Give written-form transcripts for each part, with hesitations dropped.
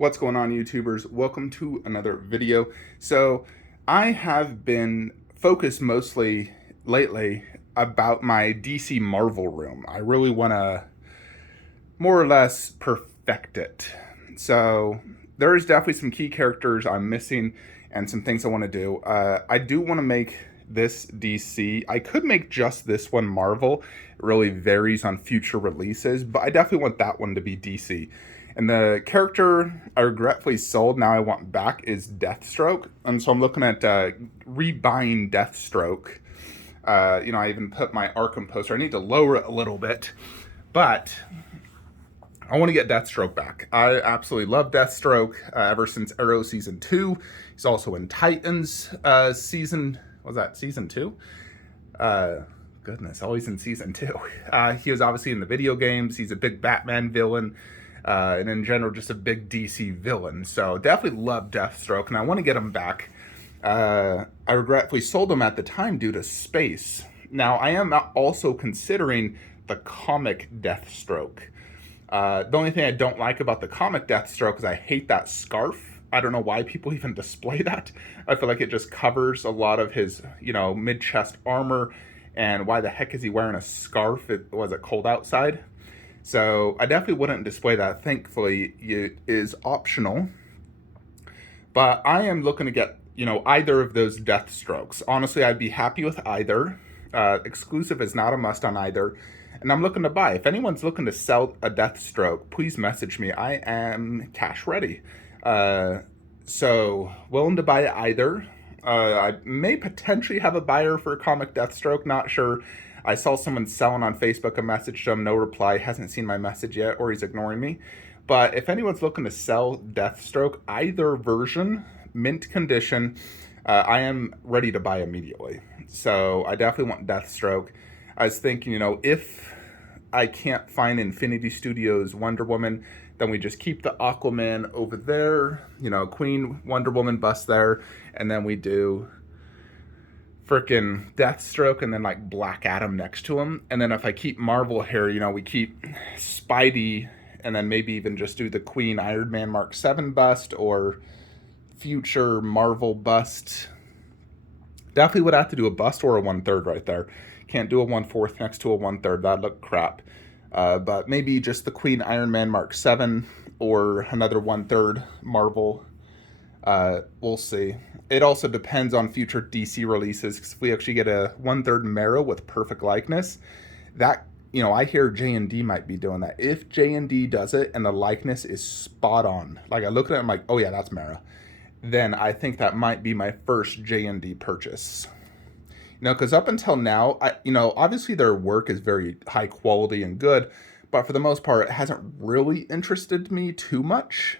What's going on, YouTubers? Welcome to another video. So I have been focused mostly lately about my DC Marvel room. I really want to more or less perfect it. So there is definitely some key characters I'm missing and some things I want to do. I do want to make this DC. I could make just this one Marvel. It really varies on future releases, but I definitely want that one to be DC. And the character I regretfully sold, now I want back, is Deathstroke. And so I'm looking at rebuying Deathstroke. I even put my Arkham poster. I need to lower it a little bit. But I want to get Deathstroke back. I absolutely love Deathstroke ever since Arrow Season 2. He's also in Titans Season 2? Goodness, always in Season 2. He was obviously in the video games. He's a big Batman villain. And in general, just a big DC villain. So definitely love Deathstroke, and I want to get him back. I regretfully sold him at the time due to space. Now, I am also considering the comic Deathstroke. The only thing I don't like about the comic Deathstroke is I hate that scarf. I don't know why people even display that. I feel like it just covers a lot of his, mid-chest armor. And why the heck is he wearing a scarf? Was it cold outside? So I definitely wouldn't display that. Thankfully, it is optional. But I am looking to get, either of those Deathstrokes. Honestly, I'd be happy with either. Exclusive is not a must on either. And I'm looking to buy. If anyone's looking to sell a Deathstroke, please message me. I am cash ready. So willing to buy either. I may potentially have a buyer for a comic Deathstroke. Not sure. I saw someone selling on Facebook, a message to him, no reply, hasn't seen my message yet, or he's ignoring me. But if anyone's looking to sell Deathstroke, either version, mint condition, I am ready to buy immediately. So I definitely want Deathstroke. I was thinking, if I can't find Infinity Studios Wonder Woman, then we just keep the Aquaman over there, Queen Wonder Woman bust there, and then we do freaking Deathstroke and then like Black Adam next to him. And then if I keep Marvel here, we keep Spidey and then maybe even just do the Queen Iron Man Mark 7 bust or future Marvel bust. Definitely would have to do a bust or a 1/3 right there. Can't do a 1/4 next to a 1/3. That'd look crap. But maybe just the Queen Iron Man Mark 7 or another 1/3 Marvel. We'll see. It also depends on future DC releases, because if we actually get a 1/3 Mara with perfect likeness, that, I hear J&D might be doing that. If J&D does it and the likeness is spot on, like I look at it, I'm like, oh yeah, that's Mara, then I think that might be my first J&D purchase. Because up until now, obviously their work is very high quality and good, but for the most part, it hasn't really interested me too much.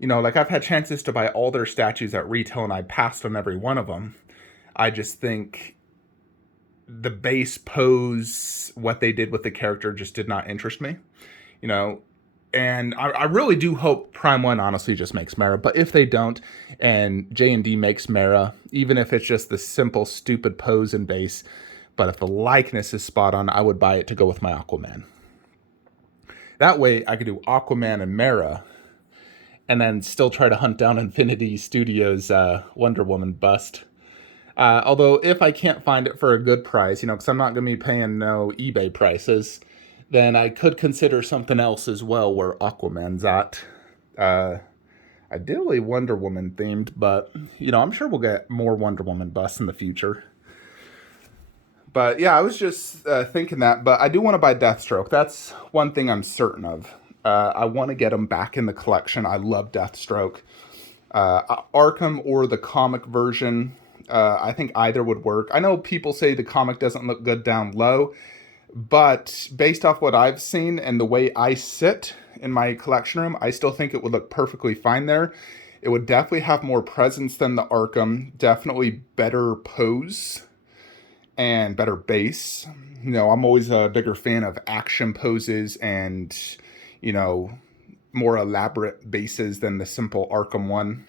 I've had chances to buy all their statues at retail, and I passed on every one of them. I just think the base pose, what they did with the character, just did not interest me. And I really do hope Prime 1 honestly just makes Mara. But if they don't, and J&D makes Mara, even if it's just the simple, stupid pose and base, but if the likeness is spot on, I would buy it to go with my Aquaman. That way, I could do Aquaman and Mara, and then still try to hunt down Infinity Studios Wonder Woman bust. Although, if I can't find it for a good price, because I'm not going to be paying no eBay prices, then I could consider something else as well where Aquaman's at. Ideally Wonder Woman themed, but, I'm sure we'll get more Wonder Woman busts in the future. But, yeah, I was just thinking that, but I do want to buy Deathstroke. That's one thing I'm certain of. I want to get him back in the collection. I love Deathstroke. Arkham or the comic version, I think either would work. I know people say the comic doesn't look good down low, but based off what I've seen and the way I sit in my collection room, I still think it would look perfectly fine there. It would definitely have more presence than the Arkham. Definitely better pose and better base. I'm always a bigger fan of action poses and more elaborate bases than the simple Arkham one.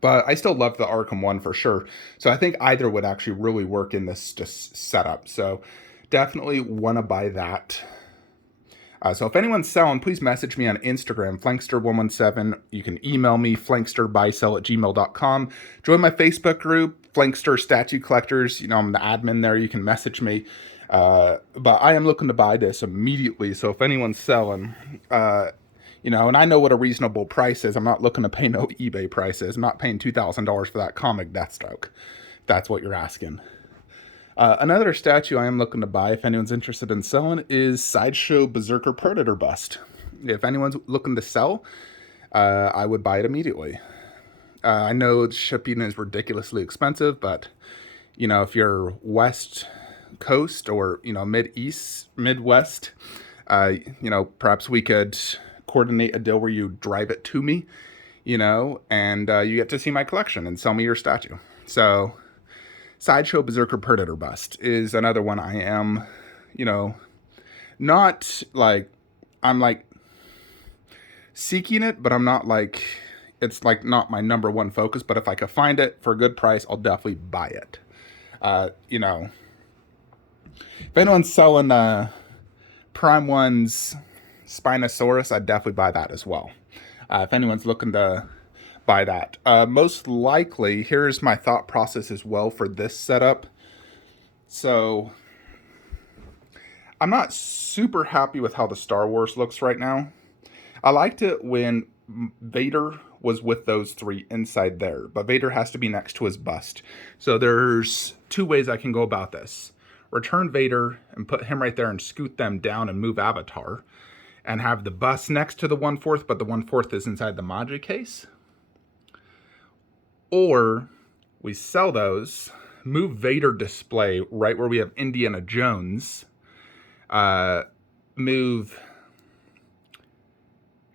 But I still love the Arkham one for sure. So I think either would actually really work in this just setup. So definitely want to buy that. So if anyone's selling, please message me on Instagram, Flankster117. You can email me, flanksterbysell@gmail.com. Join my Facebook group, Flankster Statue Collectors. I'm the admin there. You can message me. But I am looking to buy this immediately. So if anyone's selling, and I know what a reasonable price is. I'm not looking to pay no eBay prices. I'm not paying $2,000 for that comic Deathstroke. That's what you're asking. Another statue I am looking to buy, if anyone's interested in selling, is Sideshow Berserker Predator Bust. If anyone's looking to sell, I would buy it immediately. I know shipping is ridiculously expensive, but, if you're West Coast or, Midwest, perhaps we could coordinate a deal where you drive it to me, and you get to see my collection and sell me your statue. So Sideshow Berserker Predator Bust is another one I am, not like, I'm like seeking it, but I'm not like, it's like not my number one focus, but if I could find it for a good price, I'll definitely buy it. If anyone's selling Prime One's Spinosaurus, I'd definitely buy that as well. If anyone's looking to buy that. Most likely, here's my thought process as well for this setup. So, I'm not super happy with how the Star Wars looks right now. I liked it when Vader was with those three inside there, but Vader has to be next to his bust. So there's two ways I can go about this. Return Vader and put him right there and scoot them down and move Avatar. And have the bust next to the 1/4, but the 1/4 is inside the Maji case. Or we sell those, move Vader display right where we have Indiana Jones, move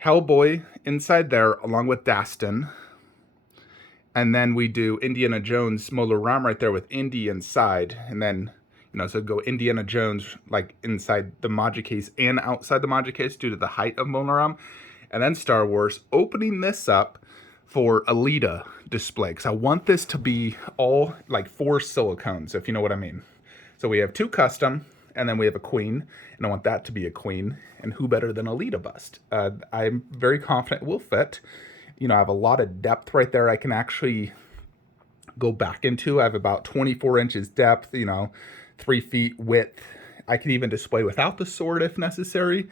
Hellboy inside there along with Dastin, and then we do Indiana Jones Mola Ram right there with Indy inside, and then, so go Indiana Jones like inside the Maji case and outside the Maji case due to the height of Mola Ram, and then Star Wars, opening this up for Alita display, because I want this to be all like 4 silicones, if you know what I mean. So we have 2 custom, and then we have a queen, and I want that to be a queen, and who better than Alita bust? I'm very confident it will fit. I have a lot of depth right there I can actually go back into. I have about 24 inches depth, 3 feet width. I can even display without the sword if necessary,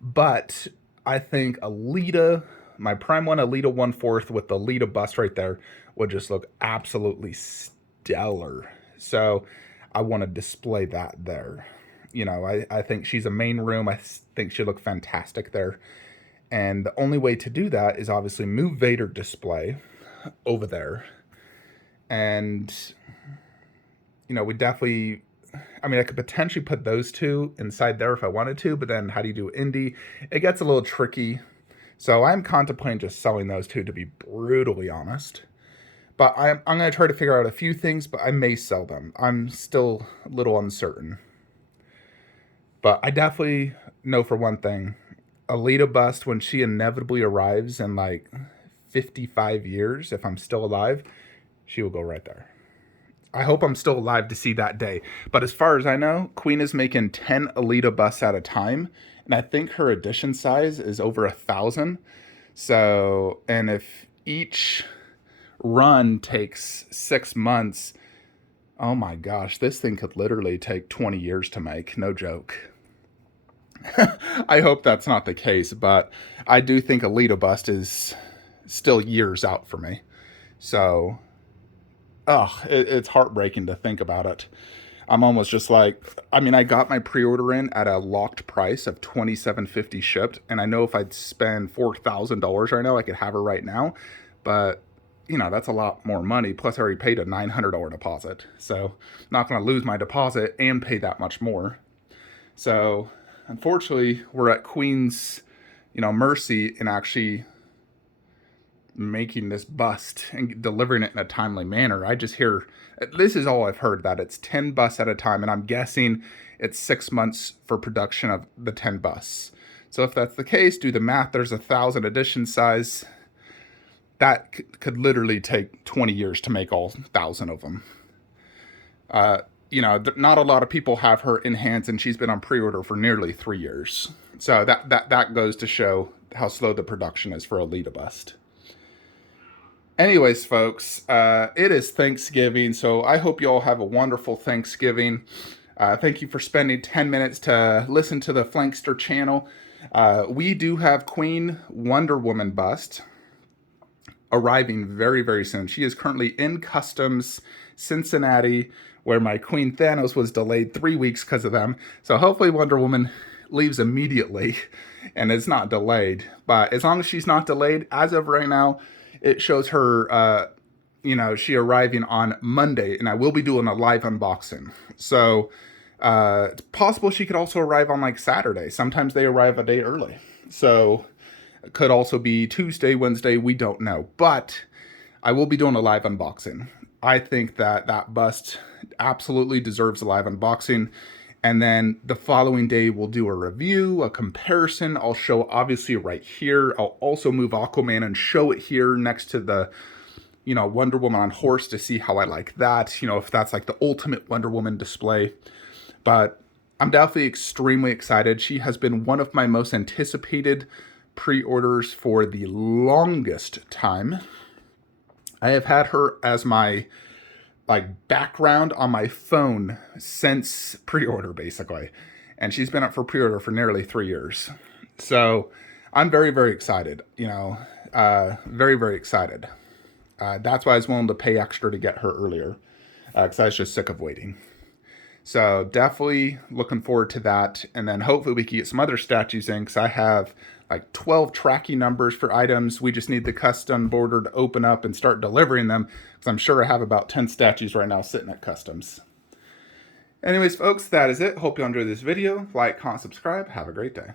but I think Alita, my Prime 1 Alita 1/4 with the Alita bust right there would just look absolutely stellar. So I want to display that there. I think she's a main room. I think she'd look fantastic there. And the only way to do that is obviously move Vader display over there. And, we definitely, I could potentially put those 2 inside there if I wanted to, but then how do you do Indy? It gets a little tricky. So I'm contemplating just selling those 2, to be brutally honest. But I'm going to try to figure out a few things, but I may sell them. I'm still a little uncertain. But I definitely know for one thing, Alita bust, when she inevitably arrives in like 55 years, if I'm still alive, she will go right there. I hope I'm still alive to see that day. But as far as I know, Queen is making 10 Alita busts at a time. And I think her edition size is over 1,000. So, and if each run takes 6 months, oh my gosh, this thing could literally take 20 years to make. No joke. I hope that's not the case, but I do think Alita bust is still years out for me. So, it's heartbreaking to think about it. I'm almost just like, I got my pre-order in at a locked price of $27.50 shipped, and I know if I'd spend $4,000 right now, I could have her right now, but, that's a lot more money, plus I already paid a $900 deposit, so I'm not going to lose my deposit and pay that much more. So, unfortunately, we're at Queen's, mercy in actually making this bust and delivering it in a timely manner. I just hear, this is all I've heard, that it's 10 busts at a time, and I'm guessing it's 6 months for production of the 10 busts. So if that's the case, do the math, there's 1,000 edition size. That could literally take 20 years to make all 1,000 of them. you know, not a lot of people have her in hands, and she's been on pre-order for nearly 3 years. So that goes to show how slow the production is for a Lita bust. Anyways, folks, it is Thanksgiving, so I hope you all have a wonderful Thanksgiving. Thank you for spending 10 minutes to listen to the Flankster channel. We do have Queen Wonder Woman bust arriving very, very soon. She is currently in Customs, Cincinnati, where my Queen Thanos was delayed 3 weeks because of them. So hopefully Wonder Woman leaves immediately and is not delayed. But as long as she's not delayed, as of right now, it shows her, she arriving on Monday, and I will be doing a live unboxing. So it's possible she could also arrive on like Saturday. Sometimes they arrive a day early. So it could also be Tuesday, Wednesday, we don't know. But I will be doing a live unboxing. I think that bust absolutely deserves a live unboxing. And then the following day, we'll do a review, a comparison. I'll show obviously right here. I'll also move Aquaman and show it here next to the, Wonder Woman on horse to see how I like that. If that's like the ultimate Wonder Woman display. But I'm definitely extremely excited. She has been one of my most anticipated pre-orders for the longest time. I have had her as my background on my phone since pre-order, basically. And she's been up for pre-order for nearly 3 years. So I'm very, very excited, very, very excited. That's why I was willing to pay extra to get her earlier, because I was just sick of waiting. So definitely looking forward to that. And then hopefully we can get some other statues in, because I have like 12 tracking numbers for items. We just need the custom border to open up and start delivering them, because I'm sure I have about 10 statues right now sitting at customs. Anyways, folks, that is it. Hope you enjoyed this video. Like, comment, subscribe. Have a great day.